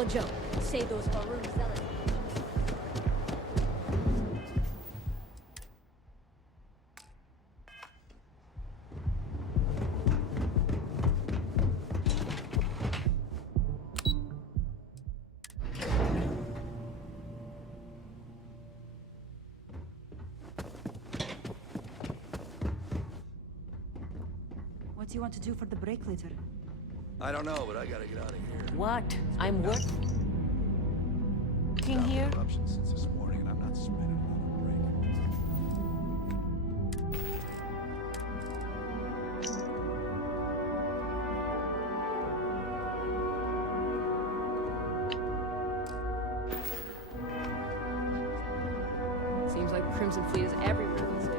simple joke. Say those Farouk zealots. What do you want to do for the break later? I don't know, but I gotta get out of here. What? I'm working here? Eruptions since this morning, and I'm not spending another break. Seems like Crimson Fleet is everywhere these days.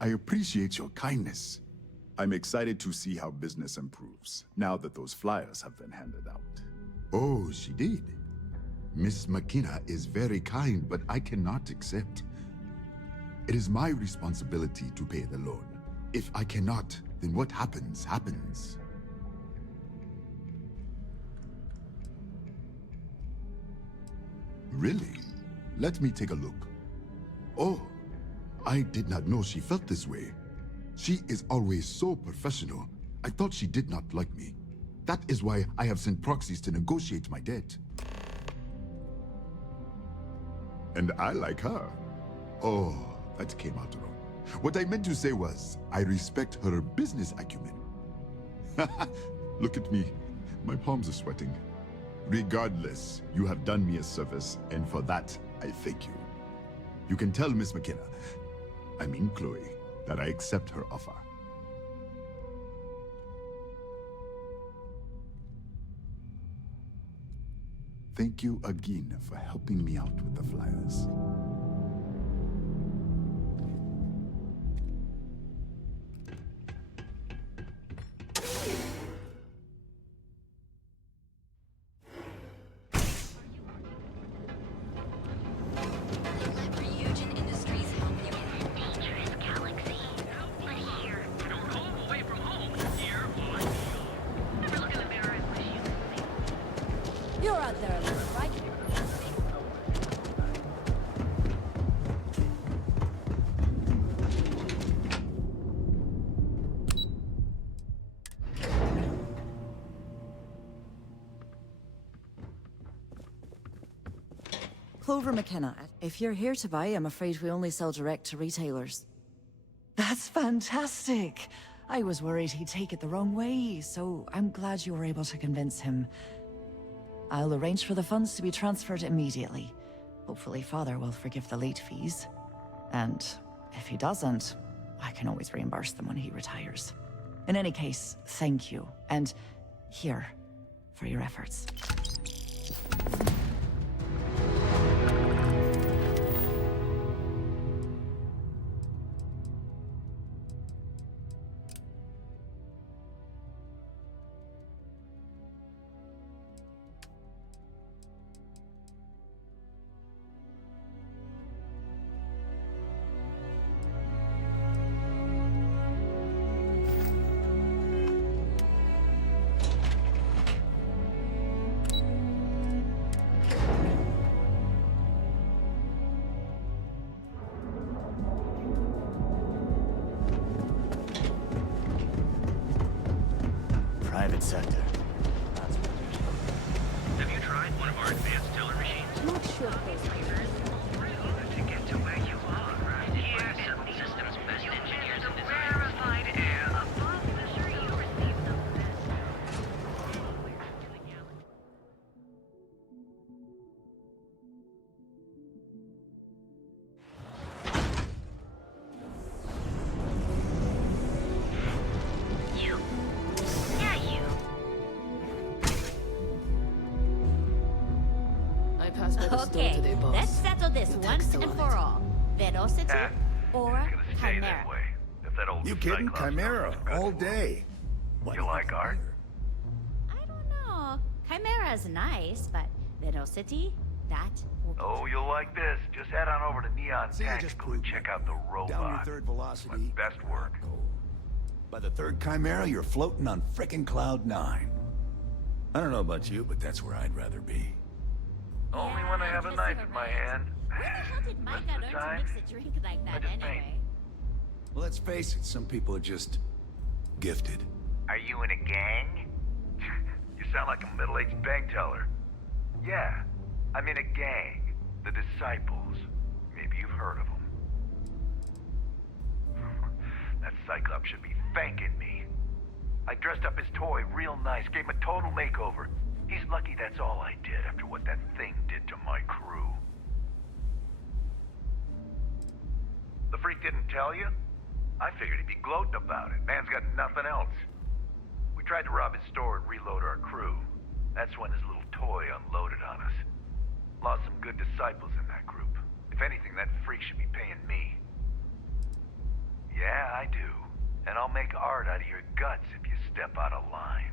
I appreciate your kindness. I'm excited to see how business improves, now that those flyers have been handed out. Oh, she did. Miss McKenna is very kind, but I cannot accept. It is my responsibility to pay the loan. If I cannot, then what happens, happens. Really? Let me take a look. Oh, I did not know she felt this way. She is always so professional. I thought she did not like me. That is why I have sent proxies to negotiate my debt. And I like her. Oh, that came out wrong. What I meant to say was, I respect her business acumen. Look at me. My palms are sweating. Regardless, you have done me a service, and for that, I thank you. You can tell Miss McKenna, I mean Chloe, that I accept her offer. Thank you again for helping me out with the flyers. You're out there alone, right? Clover McKenna, if you're here to buy, I'm afraid we only sell direct to retailers. That's fantastic! I was worried he'd take it the wrong way, so I'm glad you were able to convince him. I'll arrange for the funds to be transferred immediately. Hopefully Father will forgive the late fees. And if he doesn't, I can always reimburse them when he retires. In any case, thank you. And here, for your efforts. Private sector. Have you tried one of our advanced tiller machines? Not sure if those To get to where you are, right? Here at Civil Systems best engineers and designers. Rarefied air. Above measure, you receive the best. has never stood Okay, today, boss. let's settle this The once tech's and still for on it. all. Velocity or It's gonna stay Chimera? that way. If that old You kidding? Cyclops Chimera, knows it's all good. day. You like art? I don't know. Chimera's nice, but Velocity, that will be Oh, you'll like this. Just head on over to Neon See, you just Tactical and proved check it. out the Down your robot. third My velocity. best work. By the third Chimera, you're floating on frickin' Cloud 9. I don't know about you, but that's where I'd rather be. Only Yeah, when I have a just knife you're in my right. hand. Where the hell did Rest Micah of the learn to time, mix a drink like that just paint. anyway? Well, let's face it, some people are just gifted. Are you in a gang? You sound like a middle-aged bank teller. Yeah, I'm in a gang. The Disciples. Maybe you've heard of them. That Cyclops should be thanking me. I dressed up his toy real nice, gave him a total makeover. He's lucky that's all I did after what that thing did to my crew. The freak didn't tell you? I figured he'd be gloating about it. Man's got nothing else. We tried to rob his store and reload our crew. That's when his little toy unloaded on us. Lost some good disciples in that group. If anything, that freak should be paying me. Yeah, I do. And I'll make art out of your guts if you step out of line.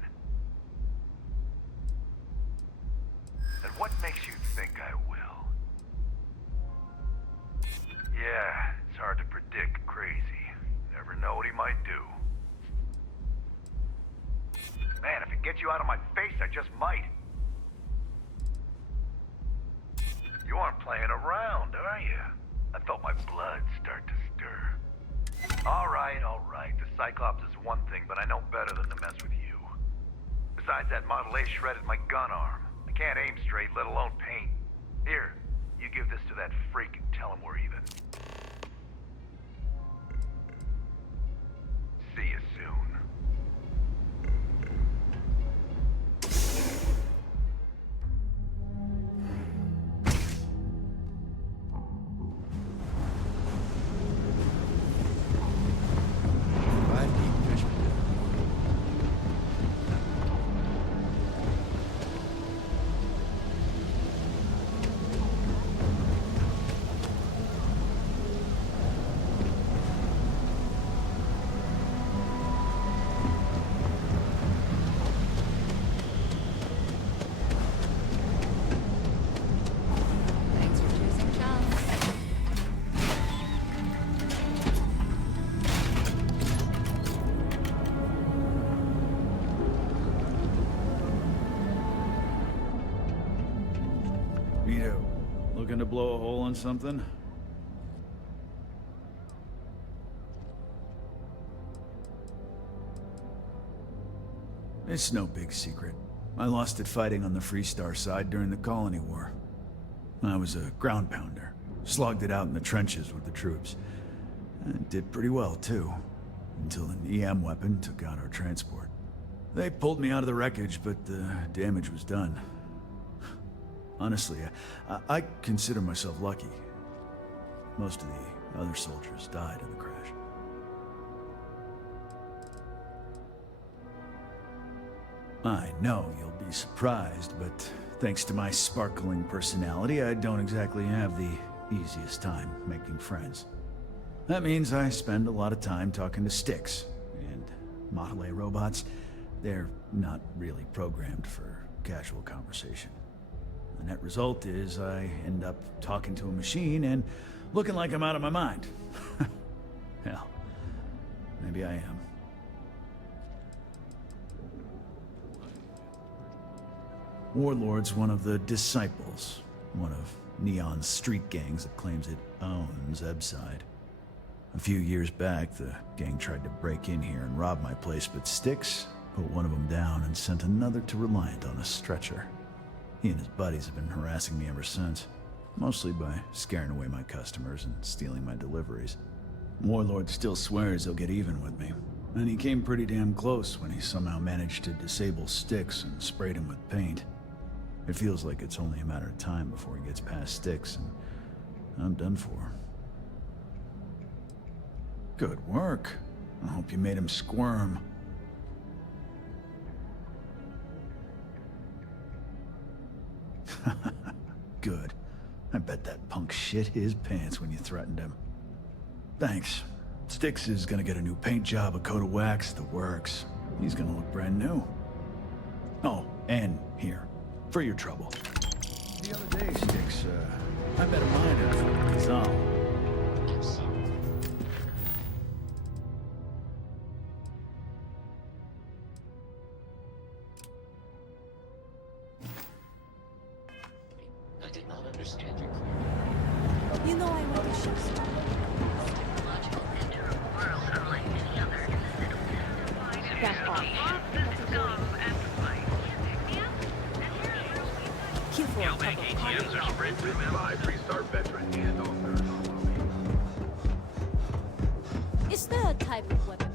And what makes you think I will? Yeah, it's hard to predict crazy. Never know what he might do. Man, if it gets you out of my face, I just might. You aren't playing around, are you? I felt my blood start to stir. All right, all right. The Cyclops is one thing, but I know better than to mess with you. Besides, that Model A shredded my gun arm. I can't aim straight, let alone paint. Here, you give this to that freak and tell him we're even. See you soon. Five deep fish. Thanks for choosing Chums. Vito, looking to blow a hole in something? It's no big secret. I lost it fighting on the Freestar side during the Colony War. I was a ground pounder. Slogged it out in the trenches with the troops. And did pretty well, too. Until an EM weapon took out our transport. They pulled me out of the wreckage, but the damage was done. Honestly, I consider myself lucky. Most of the other soldiers died in the crash. I know you'll be surprised, but thanks to my sparkling personality, I don't exactly have the easiest time making friends. That means I spend a lot of time talking to sticks, and Model A robots, they're not really programmed for casual conversation. The net result is I end up talking to a machine and looking like I'm out of my mind. Hell, maybe I am. Warlord's one of the Disciples, one of Neon's street gangs that claims it owns Ebside. A few years back, the gang tried to break in here and rob my place, but Styx put one of them down and sent another to Reliant on a stretcher. He and his buddies have been harassing me ever since, mostly by scaring away my customers and stealing my deliveries. Warlord still swears he'll get even with me, and he came pretty damn close when he somehow managed to disable Styx and sprayed him with paint. It feels like it's only a matter of time before he gets past Styx, and I'm done for. Good work. I hope you made him squirm. Good. I bet that punk shit his pants when you threatened him. Thanks. Styx is gonna get a new paint job, a coat of wax, the works. He's gonna look brand new. Oh, and here, for your trouble. The other day, Styx, I met a miner from Kazal. I did not understand your You know I went to shows. technological center of the world, unlike any other in the city. That's all. Kill for a couple of ATMs are spread through by three-star veteran and officers. Is there a type of weapon?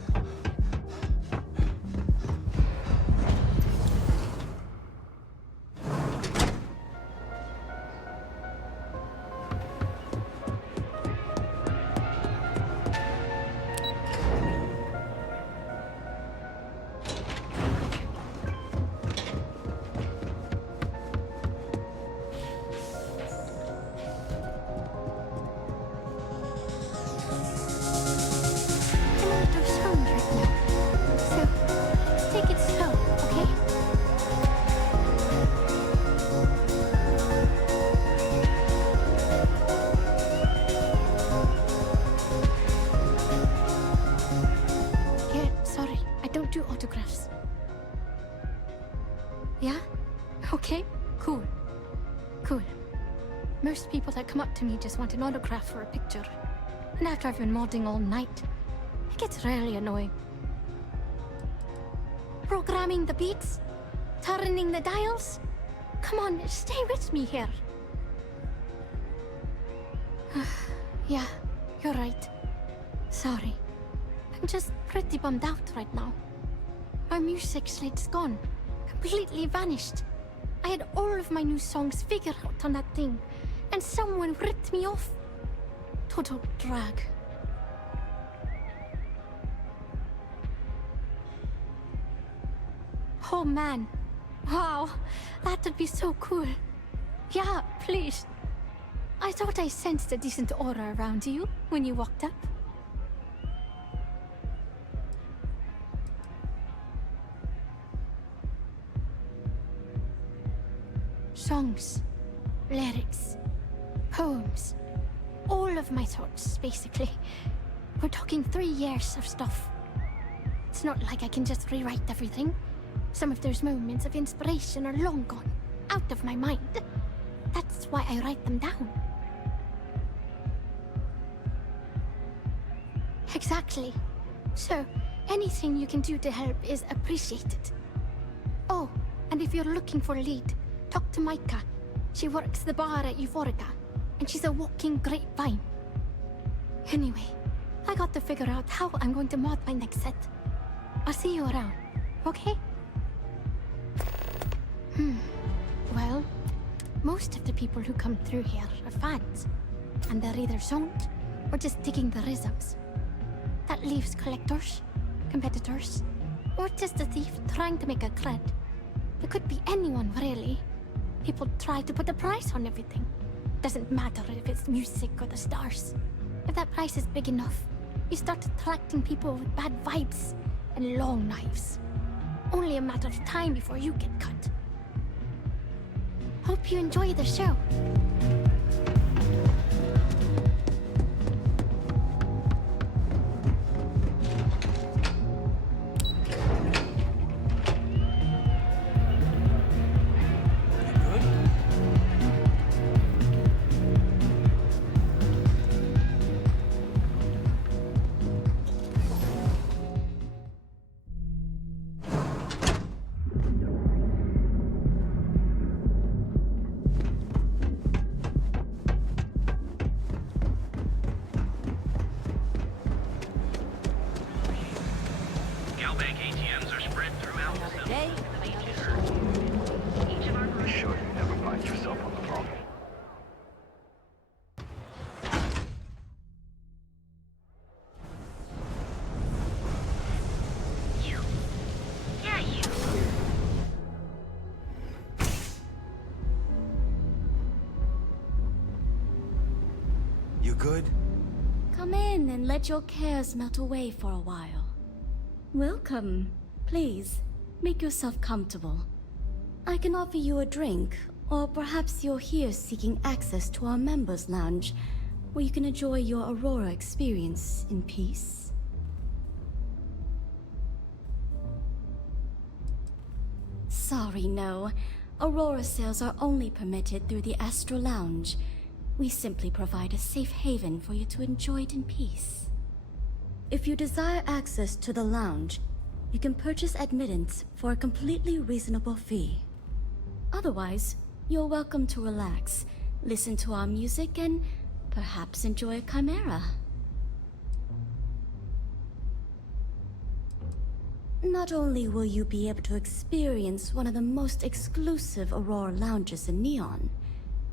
Do autographs. Yeah? Okay, cool. Cool. Most people that come up to me just want an autograph or a picture. And after I've been modding all night, it gets really annoying. Programming the beats? Turning the dials? Come on, stay with me here. Yeah, you're right. Sorry. I'm just pretty bummed out right now. My music slate's gone. Completely vanished. I had all of my new songs figured out on that thing, and someone ripped me off. Total drag. Oh man. Wow, that would be so cool. Yeah, please. I thought I sensed a decent aura around you when you walked up. Songs, lyrics, poems, all of my thoughts, basically. We're talking 3 years of stuff. It's not like I can just rewrite everything. Some of those moments of inspiration are long gone, out of my mind. That's why I write them down. Exactly. So, anything you can do to help is appreciated. Oh, and if you're looking for a lead, talk to Micah. She works the bar at Euphorica, and she's a walking grapevine. Anyway, I got to figure out how I'm going to mod my next set. I'll see you around, okay? Well, most of the people who come through here are fans, and they're either zoned or just digging the rhythms. That leaves collectors, competitors, or just a thief trying to make a cred. It could be anyone, really. People try to put a price on everything. Doesn't matter if it's music or the stars. If that price is big enough, you start attracting people with bad vibes and long knives. Only a matter of time before you get cut. Hope you enjoy the show. Galbank ATMs are spread throughout the Another city. day, Each of our I'm sure you never find yourself on the wrong. You. Yeah, you. good? Come in and let your cares melt away for a while. Welcome. Please, make yourself comfortable. I can offer you a drink, or perhaps you're here seeking access to our members' lounge, where you can enjoy your Aurora experience in peace. Sorry, no. Aurora sales are only permitted through the Astral Lounge. We simply provide a safe haven for you to enjoy it in peace. If you desire access to the lounge, you can purchase admittance for a completely reasonable fee. Otherwise, you're welcome to relax, listen to our music, and perhaps enjoy a chimera. Not only will you be able to experience one of the most exclusive Aurora lounges in Neon,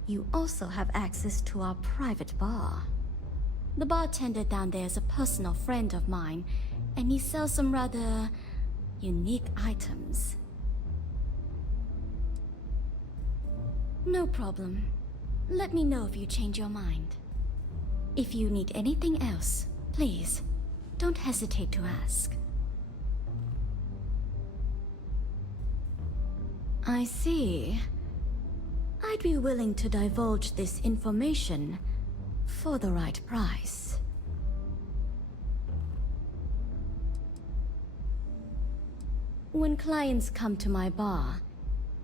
you also have access to our private bar. The bartender down there is a personal friend of mine, and he sells some rather unique items. No problem. Let me know if you change your mind. If you need anything else, please, don't hesitate to ask. I see. I'd be willing to divulge this information for the right price. When clients come to my bar,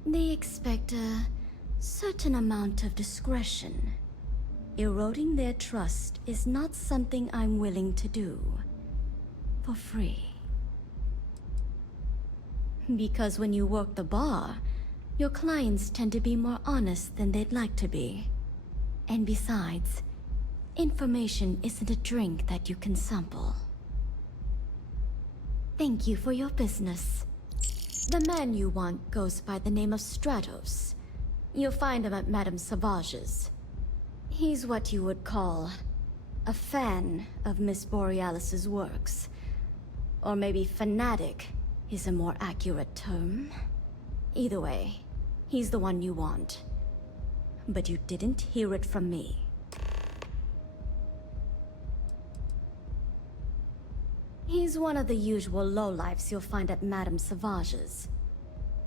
they expect a certain amount of discretion. Eroding their trust is not something I'm willing to do for free. Because when you work the bar, your clients tend to be more honest than they'd like to be. And besides, information isn't a drink that you can sample. Thank you for your business. The man you want goes by the name of Stratos. You'll find him at Madame Sauvage's. He's what you would call a fan of Miss Borealis's works. Or maybe fanatic is a more accurate term. Either way, he's the one you want. But you didn't hear it from me. He's one of the usual lowlifes you'll find at Madame Sauvage's.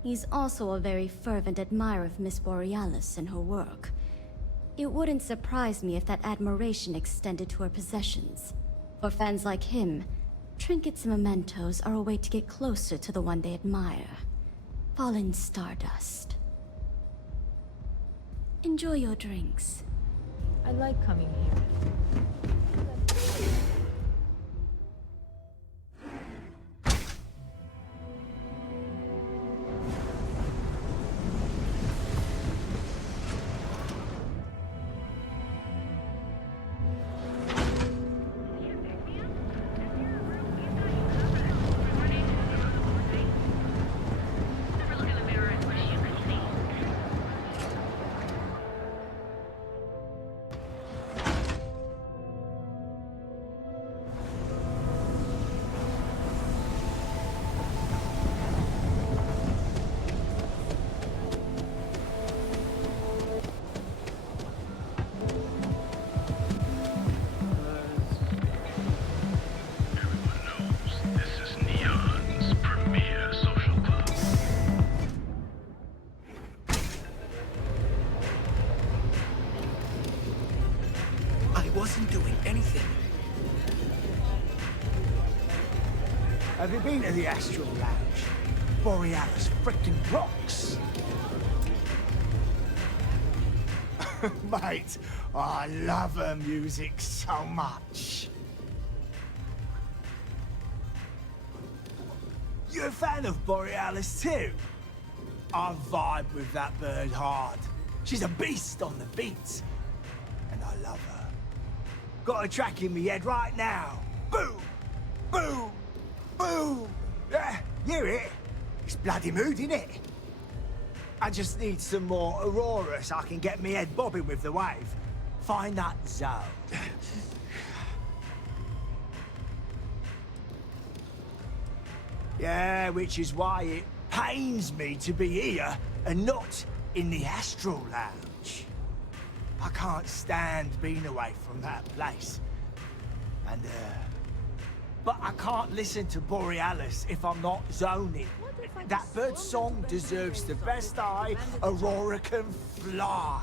He's also a very fervent admirer of Miss Borealis and her work. It wouldn't surprise me if that admiration extended to her possessions. For fans like him, trinkets and mementos are a way to get closer to the one they admire. Fallen stardust. Enjoy your drinks. I like coming here. Wasn't doing anything. Have you been to the Astral Lounge? Borealis frickin' rocks. Mate, I love her music so much. You a fan of Borealis too? I vibe with that bird hard. She's a beast on the beat. And I love her. Got a track in me head right now. Boom! Boom! Boom! Yeah, hear it? It's bloody mood, innit? I just need some more Aurora so I can get me head bobbing with the wave. Find that zone. Yeah, which is why it pains me to be here and not in the Astral Lounge. I can't stand being away from that place. And, but I can't listen to Borealis if I'm not zoning. That bird's song deserves the best eye Aurora can fly.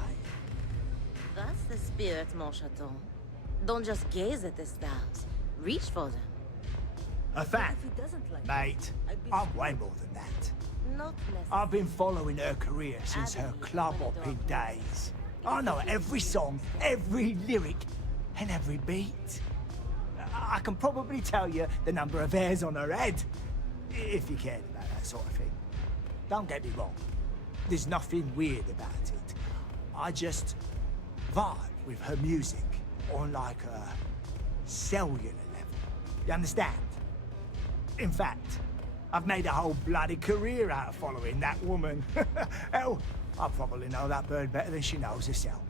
That's the spirit, mon chaton. Don't just gaze at the stars. Reach for them. A fan? Mate, I'm way more than that. Not less. I've been following her career since her club hopping days. I know every song, every lyric, and every beat. I can probably tell you the number of hairs on her head, if you cared about that sort of thing. Don't get me wrong, there's nothing weird about it. I just vibe with her music on like a cellular level. You understand? In fact, I've made a whole bloody career out of following that woman. Hell, I probably know that bird better than she knows herself.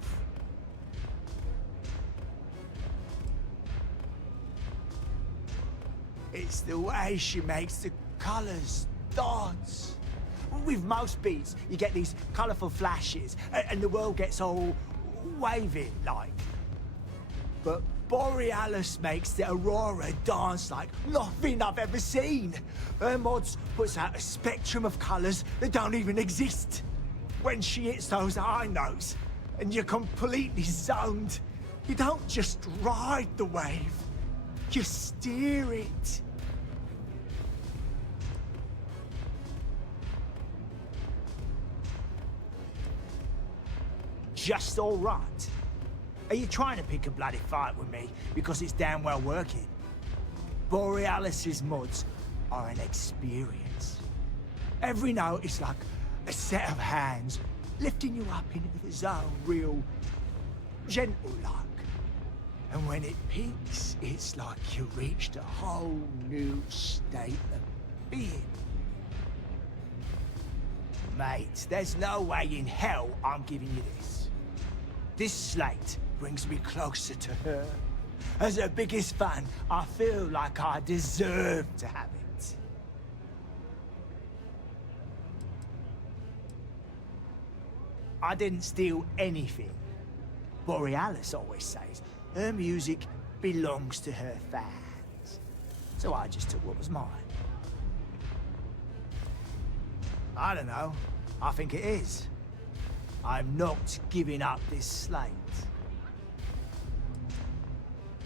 It's the way she makes the colours dance. With most beats, you get these colourful flashes, and the world gets all waving like. But Borealis makes the Aurora dance like nothing I've ever seen. Her mods puts out a spectrum of colours that don't even exist. When she hits those high notes, and you're completely zoned, you don't just ride the wave, you steer it. Just all right. Are you trying to pick a bloody fight with me because it's damn well working? Borealis's mods are an experience. Every note is like a set of hands lifting you up into the zone real gentle-like. And when it peaks, it's like you reached a whole new state of being. Mate, there's no way in hell I'm giving you this. This slate brings me closer to her. As her biggest fan, I feel like I deserve to have it. I didn't steal anything. Borealis always says her music belongs to her fans. So I just took what was mine. I don't know. I think it is. I'm not giving up this slate.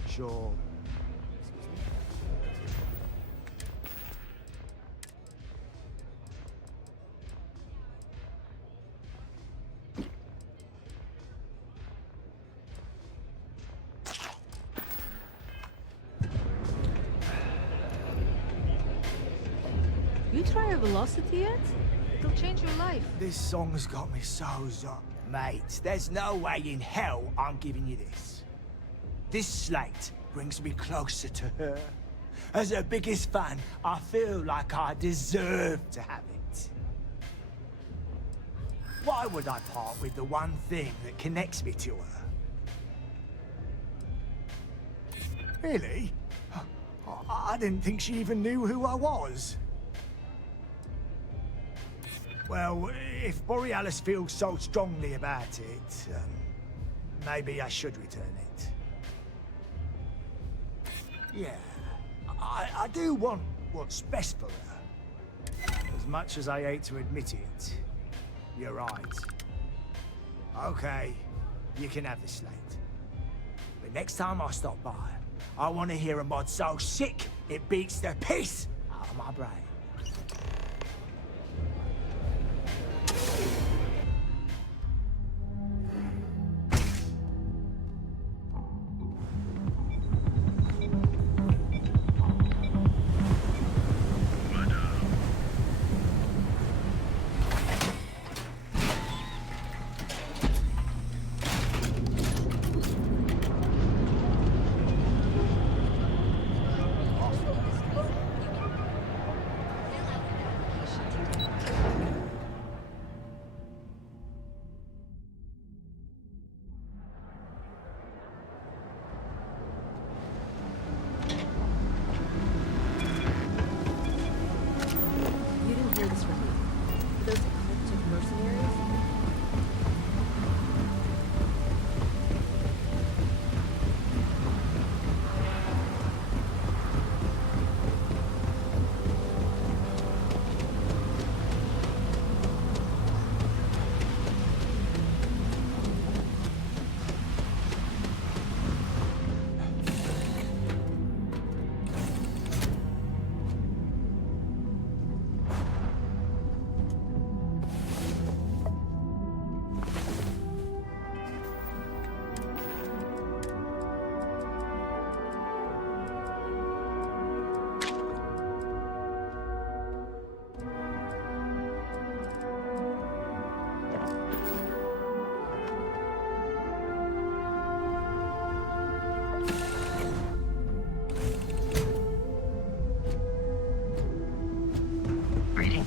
Sure. You try a velocity yet? It'll change your life. This song's got me so zoned. Mate, there's no way in hell I'm giving you this. This slate brings me closer to her. As her biggest fan, I feel like I deserve to have it. Why would I part with the one thing that connects me to her? Really? I didn't think she even knew who I was. Well, if Borealis feels so strongly about it, maybe I should return it. Yeah, I do want what's best for her. As much as I hate to admit it, you're right. Okay, you can have the slate. But next time I stop by, I want to hear a mod so sick it beats the piss out of my brain.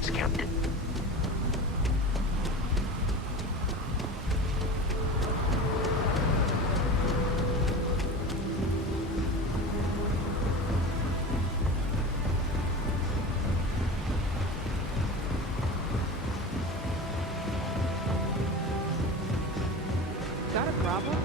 notes, Captain. Got a problem?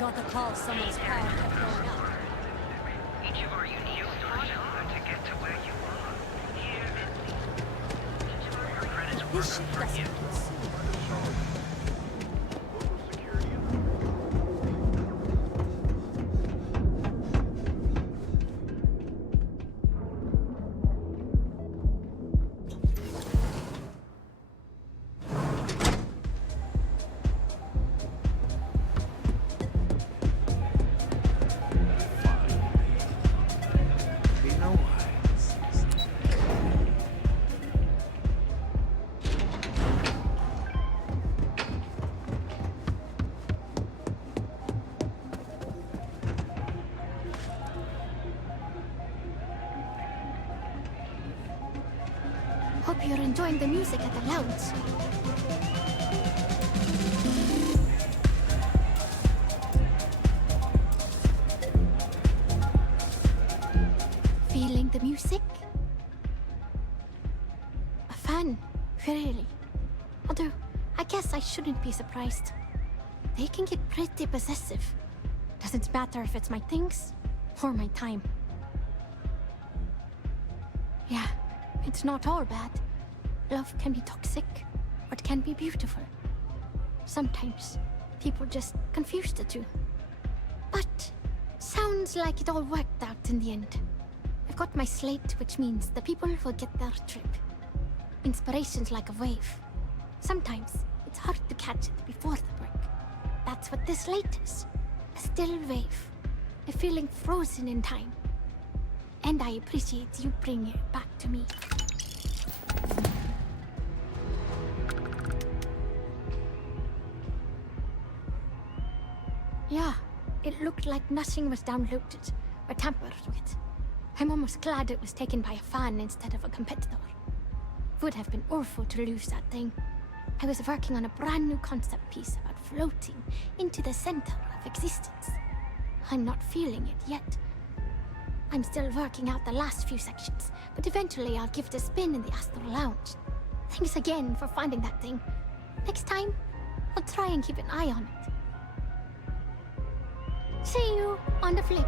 Got the call someone's car kept going up. Each of our unique stores to get to where you are. Here and each of our credits This ship work for doesn't you. consume. Hope you're enjoying the music at the lounge. Feeling the music? A fan, really. Although, I guess I shouldn't be surprised. They can get pretty possessive. Doesn't matter if it's my things or my time. Yeah, it's not all bad. Love can be toxic, or it can be beautiful. Sometimes, people just confuse the two. But, sounds like it all worked out in the end. I've got my slate, which means the people will get their trip. Inspiration's like a wave. Sometimes, it's hard to catch it before the break. That's what this slate is. A still wave. A feeling frozen in time. And I appreciate you bringing it back to me. Yeah, it looked like nothing was downloaded or tampered with. I'm almost glad it was taken by a fan instead of a competitor. Would have been awful to lose that thing. I was working on a brand new concept piece about floating into the center of existence. I'm not feeling it yet. I'm still working out the last few sections, but eventually I'll give it a spin in the Astral Lounge. Thanks again for finding that thing. Next time, I'll try and keep an eye on it. See you on the flip.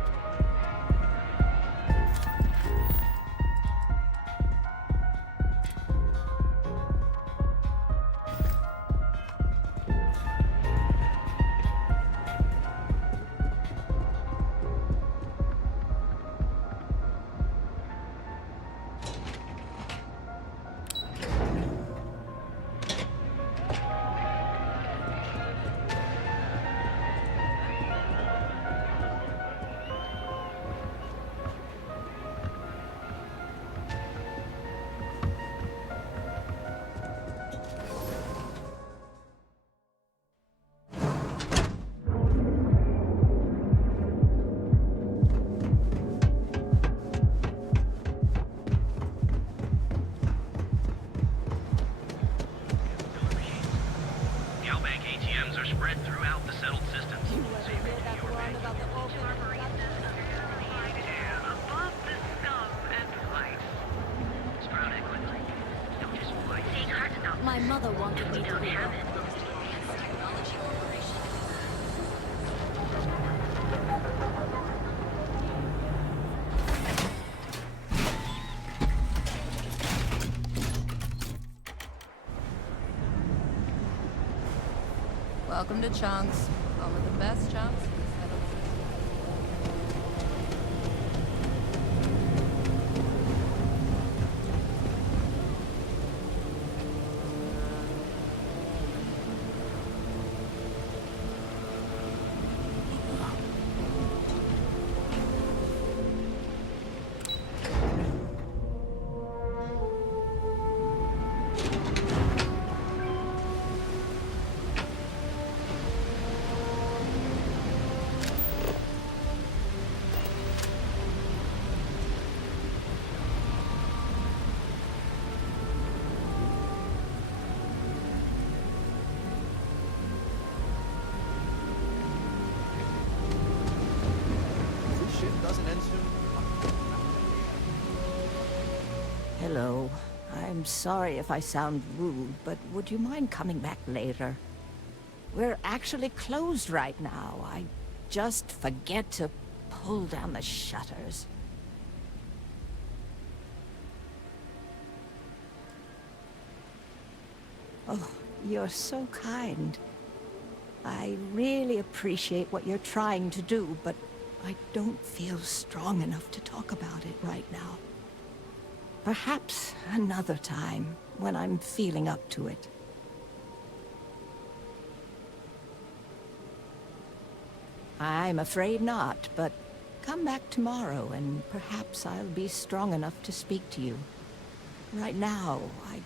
My mother wanted me to be her. Welcome to Chunks, home of the best chunks. Hello. I'm sorry if I sound rude, but would you mind coming back later? We're actually closed right now. I just forget to pull down the shutters. Oh, you're so kind. I really appreciate what you're trying to do, but I don't feel strong enough to talk about it right now. Perhaps another time, when I'm feeling up to it. I'm afraid not, but come back tomorrow and perhaps I'll be strong enough to speak to you. Right now, I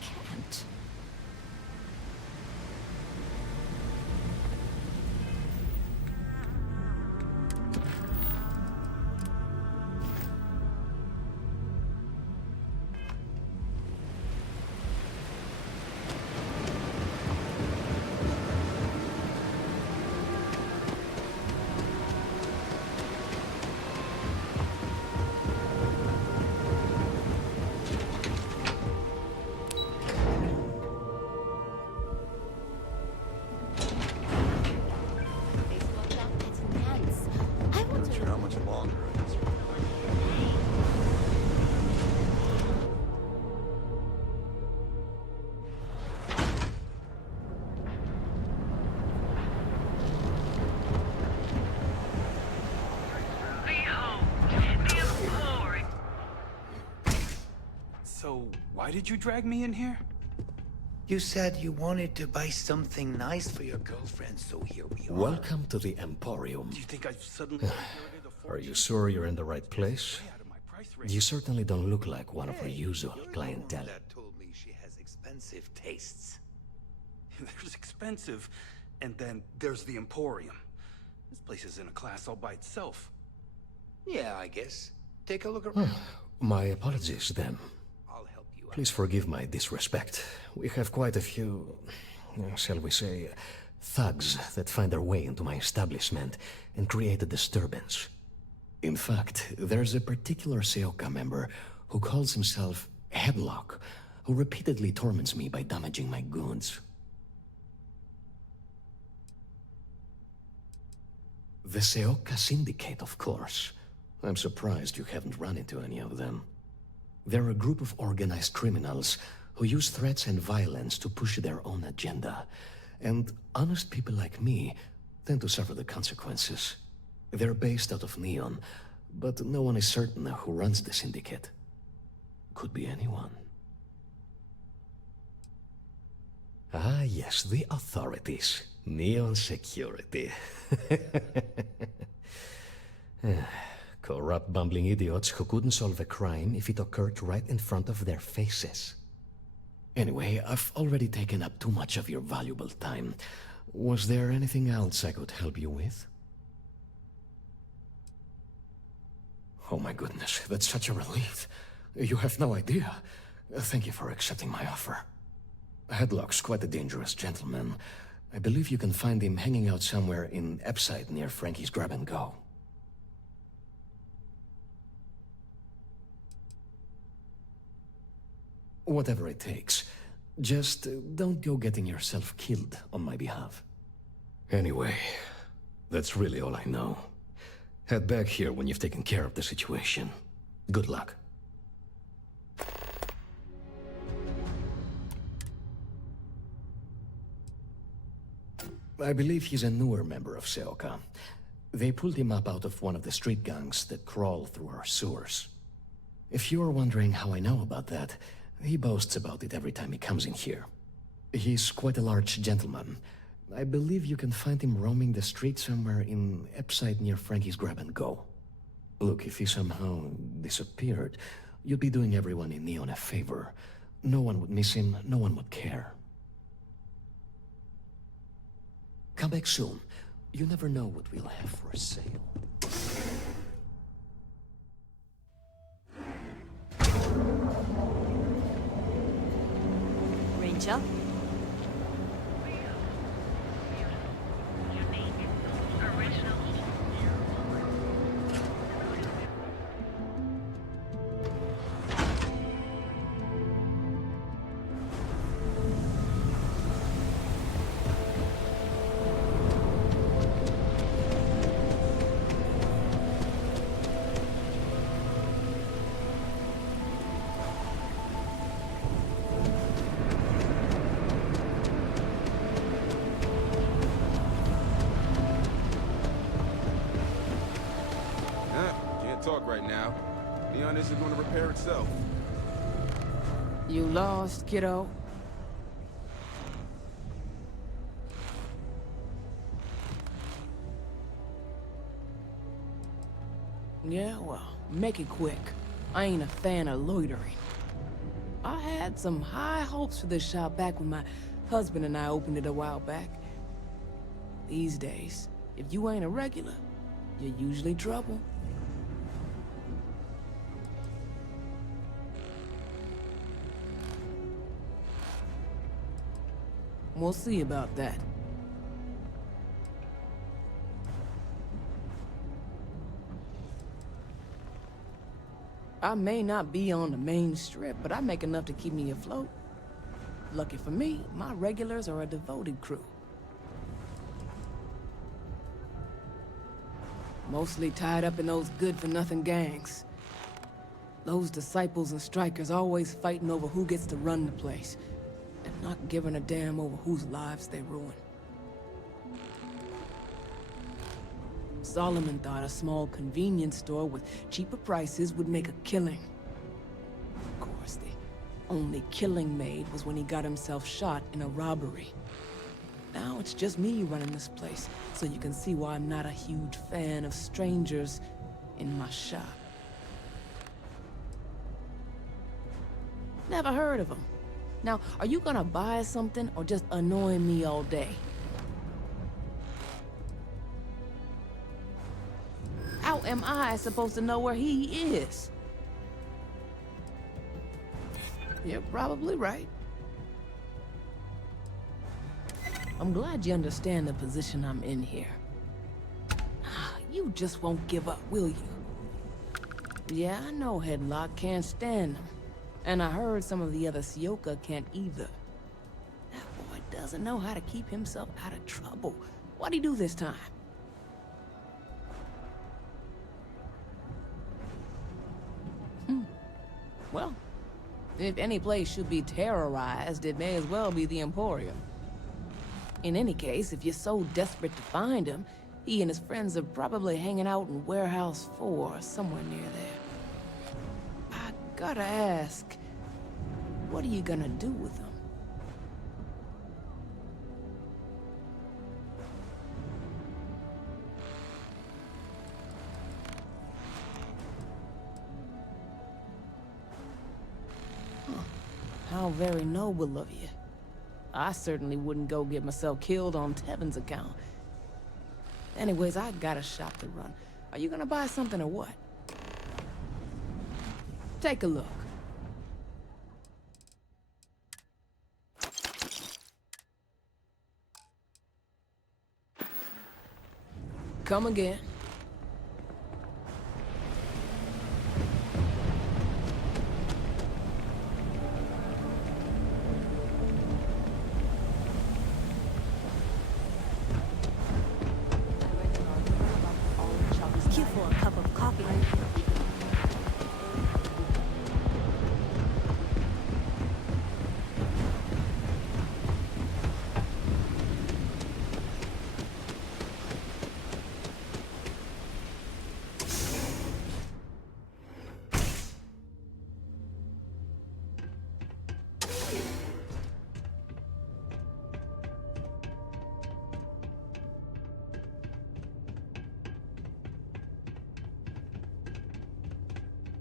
can't. So, why did you drag me in here? You said you wanted to buy something nice for your girlfriend, so here we are. Welcome to the Emporium. Do you think I've suddenly Are you sure you're in the right place? You certainly don't look like one of our usual clientele. That told me she has expensive tastes. There's expensive, and then there's the Emporium. This place is in a class all by itself. Yeah, I guess. Take a look around. My apologies, then. Please forgive my disrespect. We have quite a few, shall we say, thugs that find their way into my establishment and create a disturbance. In fact, there's a particular Seoka member who calls himself Headlock, who repeatedly torments me by damaging my goods. The Seoka Syndicate, of course. I'm surprised you haven't run into any of them. They're a group of organized criminals who use threats and violence to push their own agenda. And honest people like me tend to suffer the consequences. They're based out of Neon, but no one is certain who runs the syndicate. Could be anyone. Ah, yes, the authorities. Neon Security. Corrupt, bumbling idiots who couldn't solve a crime if it occurred right in front of their faces. Anyway, I've already taken up too much of your valuable time. Was there anything else I could help you with? Oh my goodness, that's such a relief. You have no idea. Thank you for accepting my offer. Headlock's quite a dangerous gentleman. I believe you can find him hanging out somewhere in Epside near Frankie's Grab and Go. Whatever it takes. Just don't go getting yourself killed on my behalf. Anyway, that's really all I know. Head back here when you've taken care of the situation. Good luck. I believe he's a newer member of Seoka. They pulled him up out of one of the street gangs that crawl through our sewers. If you're wondering how I know about that, he boasts about it every time he comes in here. He's quite a large gentleman. I believe you can find him roaming the street somewhere in Epside near Frankie's Grab and Go. Look, if he somehow disappeared, you'd be doing everyone in Neon a favor. No one would miss him, no one would care. Come back soon. You never know what we'll have for sale. Ranger? Neon isn't going to repair itself. You lost, kiddo? Yeah, well, make it quick. I ain't a fan of loitering. I had some high hopes for this shop back when my husband and I opened it a while back. These days, if you ain't a regular, you're usually trouble. We'll see about that. I may not be on the main strip, but I make enough to keep me afloat. Lucky for me, my regulars are a devoted crew. Mostly tied up in those good-for-nothing gangs. Those disciples and strikers always fighting over who gets to run the place, and not giving a damn over whose lives they ruin. Solomon thought a small convenience store with cheaper prices would make a killing. Of course, the only killing made was when he got himself shot in a robbery. Now it's just me running this place, so you can see why I'm not a huge fan of strangers in my shop. Never heard of them. Now, are you gonna buy something or just annoy me all day? How am I supposed to know where he is? You're probably right. I'm glad you understand the position I'm in here. You just won't give up, will you? Yeah, I know Headlock can't stand them. And I heard some of the other Sioka can't either. That boy doesn't know how to keep himself out of trouble. What'd he do this time? Well, if any place should be terrorized, it may as well be the Emporium. In any case, if you're so desperate to find him, he and his friends are probably hanging out in Warehouse 4, somewhere near there. I gotta ask, what are you gonna do with him? How very noble of you. I certainly wouldn't go get myself killed on Tevin's account. Anyways, I got a shop to run. Are you gonna buy something or what? Take a look. Come again. Queue for a cup of coffee.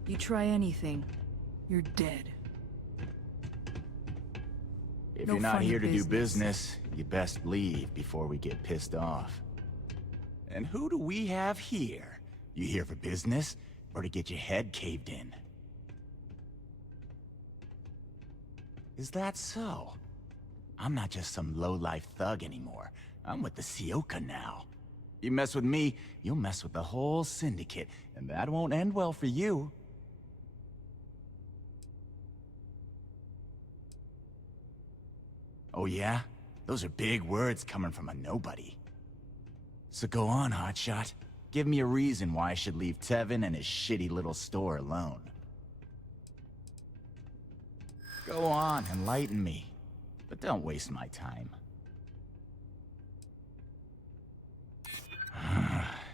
You try anything, you're dead. If No you're not funny here to do business. business, you best leave before we get pissed off. And who do we have here? You here for business, or to get your head caved in? Is that so? I'm not just some low-life thug anymore. I'm with the Sioka now. You mess with me, you'll mess with the whole syndicate, and that won't end well for you. Oh yeah? Those are big words coming from a nobody. So go on, hotshot. Give me a reason why I should leave Tevin and his shitty little store alone. Go on, enlighten me. But don't waste my time.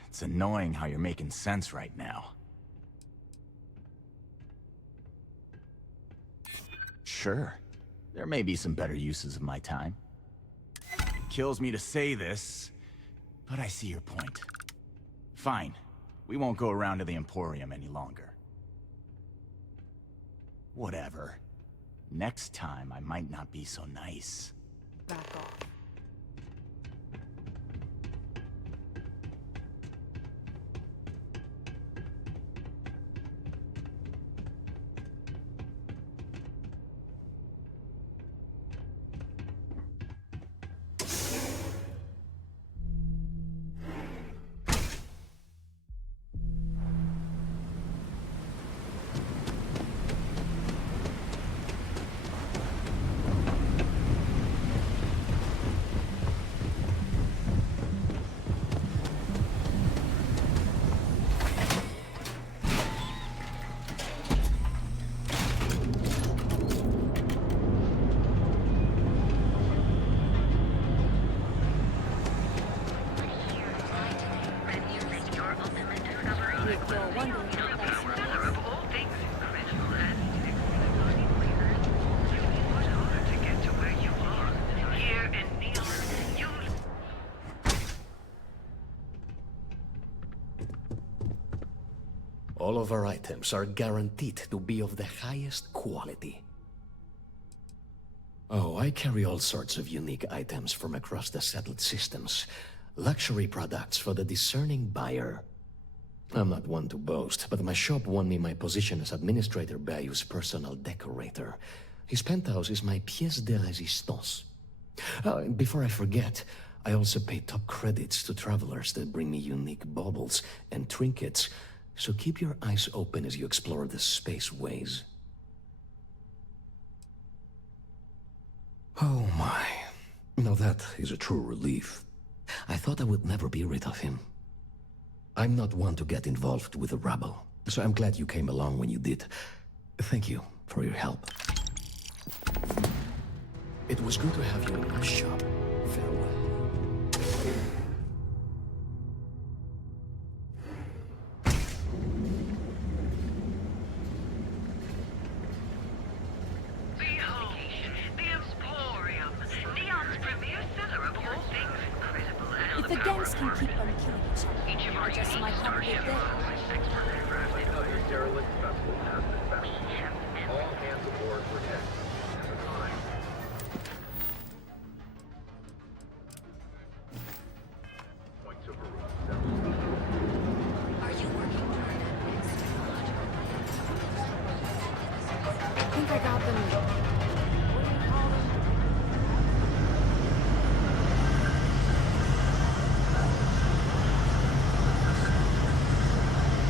It's annoying how you're making sense right now. sure. There may be some better uses of my time. Kills me to say this, but I see your point. Fine. We won't go around to the Emporium any longer. Whatever. Next time, I might not be so nice. Back off. All of our items are guaranteed to be of the highest quality. Oh, I carry all sorts of unique items from across the settled systems. Luxury products for the discerning buyer. I'm not one to boast, but my shop won me my position as Administrator Bayou's personal decorator. His penthouse is my pièce de résistance. Before I forget, I also pay top credits to travelers that bring me unique baubles and trinkets, so keep your eyes open as you explore the spaceways. Oh my. Now that is a true relief. I thought I would never be rid of him. I'm not one to get involved with the rabble, so I'm glad you came along when you did. Thank you for your help. It was good to have you in my shop. Farewell. If the gangs can keep on killing each other, I just might have a good day. Derelict vessel has been found. All hands aboard for death. Point to Peru. Are you working toward that next technological? I think I got them